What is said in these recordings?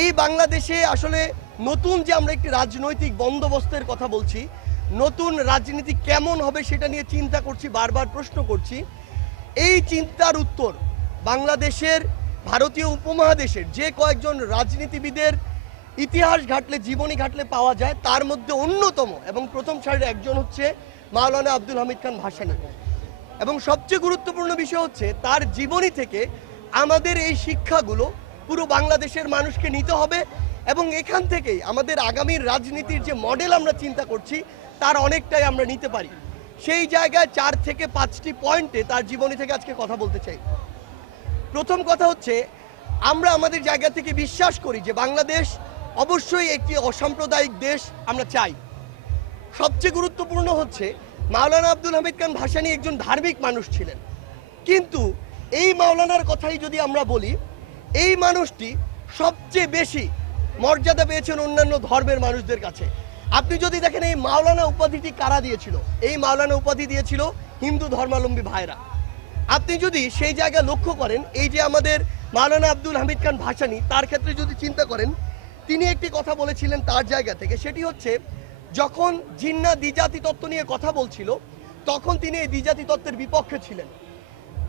এই বাংলাদেশে আসলে নতুন যে আমরা একটি রাজনৈতিক বন্দোবস্তের কথা বলছি, নতুন রাজনীতি কেমন হবে সেটা নিয়ে চিন্তা করছি, বারবার প্রশ্ন করছি। এই চিন্তার উত্তর বাংলাদেশের, ভারতীয় উপমহাদেশের যে কয়েকজন রাজনীতিবিদের ইতিহাস ঘাটলে, জীবনী ঘাটলে পাওয়া যায়, তার মধ্যে অন্যতম এবং প্রথম সারির একজন হচ্ছে মাওলানা আব্দুল হামিদ খান ভাসানী। এবং সবচেয়ে গুরুত্বপূর্ণ বিষয় হচ্ছে তার জীবনী থেকে আমাদের এই শিক্ষাগুলো পুরো বাংলাদেশের মানুষকে নিতে হবে এবং এখান থেকেই আমাদের আগামীর রাজনীতির যে মডেল আমরা চিন্তা করছি তার অনেকটাই আমরা নিতে পারি। সেই জায়গায় 4 থেকে 5টি পয়েন্টে তার জীবনী থেকে আজকে কথা বলতে চাই। প্রথম কথা হচ্ছে, আমরা আমাদের জায়গা থেকে বিশ্বাস করি যে বাংলাদেশ অবশ্যই একটি অসাম্প্রদায়িক দেশ আমরা চাই। সবচেয়ে গুরুত্বপূর্ণ হচ্ছে মাওলানা আব্দুল হামিদ খান ভাসানী একজন ধার্মিক মানুষ ছিলেন, কিন্তু এই মাওলানার কথাই যদি আমরা বলি, এই মানুষটি সবচেয়ে বেশি মর্যাদা পেয়েছেন অন্যান্য ধর্মের মানুষদের কাছে। আপনি যদি দেখেন এই মাওলানা উপাধিটি কারা দিয়েছিল, এই মাওলানা উপাধি দিয়েছিল হিন্দু ধর্মাবলম্বী ভাইরা। আপনি যদি সেই জায়গায় লক্ষ্য করেন, এই যে আমাদের মাওলানা আব্দুল হামিদ খান ভাসানী, তার ক্ষেত্রে যদি চিন্তা করেন, তিনি একটি কথা বলেছিলেন তার জায়গা থেকে, সেটি হচ্ছে যখন জিন্নাহ দ্বিজাতি তত্ত্ব নিয়ে কথা বলছিল তখন তিনি এই দ্বিজাতি তত্ত্বের বিপক্ষে ছিলেন।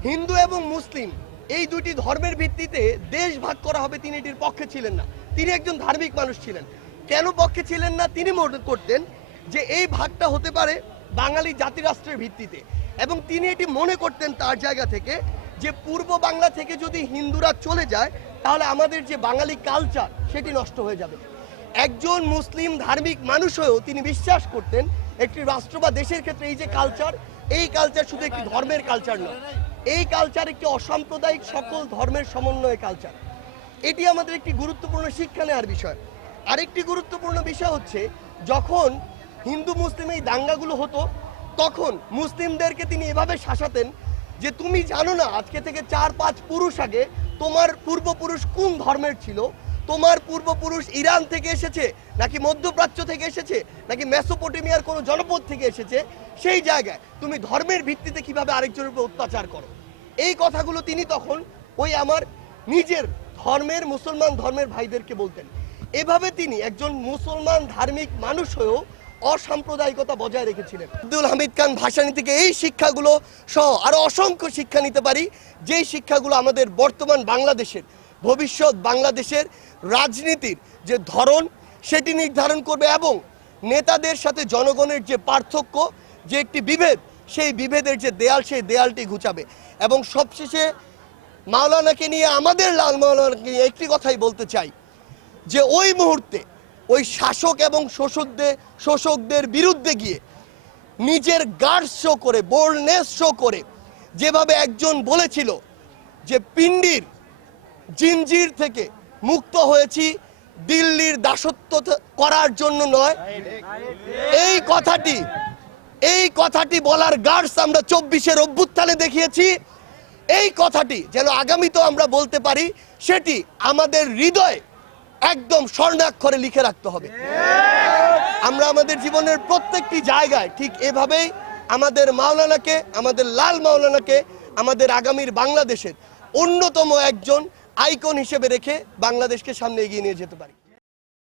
হিন্দু এবং মুসলিম এই দুটি ধর্মের ভিত্তিতে দেশ ভাগ করা হবে, তিনি এটির পক্ষে ছিলেন না। তিনি একজন ধার্মিক মানুষ ছিলেন। কেন পক্ষে ছিলেন না? তিনি মনে করতেন যে এই ভাগটা হতে পারে বাঙালি জাতিরাষ্ট্রের ভিত্তিতে, এবং তিনি এটি মনে করতেন তার জায়গা থেকে যে পূর্ব বাংলা থেকে যদি হিন্দুরা চলে যায় তাহলে আমাদের যে বাঙালি কালচার সেটি নষ্ট হয়ে যাবে। একজন মুসলিম ধার্মিক মানুষ হয়েও তিনি বিশ্বাস করতেন একটি রাষ্ট্র বা দেশের ক্ষেত্রে এই যে কালচার, এই কালচার শুধু একটি ধর্মের কালচার নয়, এই কালচার একটি অসাম্প্রদায়িক সকল ধর্মের সমন্বয় কালচার। এটি আমাদের একটি গুরুত্বপূর্ণ শিক্ষা নেওয়ার বিষয়। আরেকটি গুরুত্বপূর্ণ বিষয় হচ্ছে, যখন হিন্দু মুসলিম এই দাঙ্গাগুলো হতো তখন মুসলিমদেরকে তিনি এভাবে শাসাতেন যে তুমি জানো না আজকে থেকে 4-5 পুরুষ আগে তোমার পূর্বপুরুষ কোন ধর্মের ছিল, তোমার পূর্বপুরুষ ইরান থেকে এসেছে নাকি মধ্যপ্রাচ্য থেকে এসেছে নাকি মেসোপটেমিয়ার কোনো জনপদ থেকে এসেছে, সেই জায়গায় তুমি ধর্মের ভিত্তিতে কিভাবে আরেকজনের উপর অত্যাচার করো। এই কথাগুলো তিনি তখন ওই আমার নিজের ধর্মের, মুসলমান ধর্মের ভাইদেরকে বলতেন। এভাবে তিনি একজন মুসলমান ধার্মিক মানুষ হয়েও অসাম্প্রদায়িকতা বজায় রেখেছিলেন। আব্দুল হামিদ খান ভাসানী থেকে এই শিক্ষাগুলো সহ আরো অসংখ্য শিক্ষা নিতে পারি, যেই শিক্ষাগুলো আমাদের বর্তমান বাংলাদেশের, ভবিষ্যৎ বাংলাদেশের রাজনীতির যে ধরন সেটি নির্ধারণ করবে এবং নেতাদের সাথে জনগণের যে পার্থক্য, যে একটি বিভেদ, সেই বিভেদের যে দেয়াল, সেই দেয়ালটি ঘুচাবে। এবং সবশেষে মাওলানাকে নিয়ে, আমাদের লাল মাওলানাকে নিয়ে একটি কথাই বলতে চাই যে ওই মুহূর্তে ওই শাসক এবং শোষকদের বিরুদ্ধে গিয়ে নিজের গার্ডস শো করে, বোল্ডনেস শো করে, যেভাবে একজন বলেছিল যে পিণ্ডির জিনজির থেকে মুক্ত হয়েছি দিল্লির দাসত্ব করার জন্য নয়, এই কথাটি বলার গার্ডস আমরা 24-এর অভ্যুত্থানে দেখিয়েছি। এই কথাটি যেন আগামীতেও আমরা বলতে পারি, সেটি আমাদের হৃদয়ে একদম স্বর্ণাক্ষরে লিখে রাখতে হবে। আমরা আমাদের জীবনের প্রত্যেকটি জায়গায় ঠিক এভাবেই আমাদের মাওলানাকে, আমাদের লাল মাওলানাকে আমাদের আগামীর বাংলাদেশের অন্যতম একজন আইকন হিসেবে রেখে বাংলাদেশকে সামনে এগিয়ে নিয়ে যেতে পারি।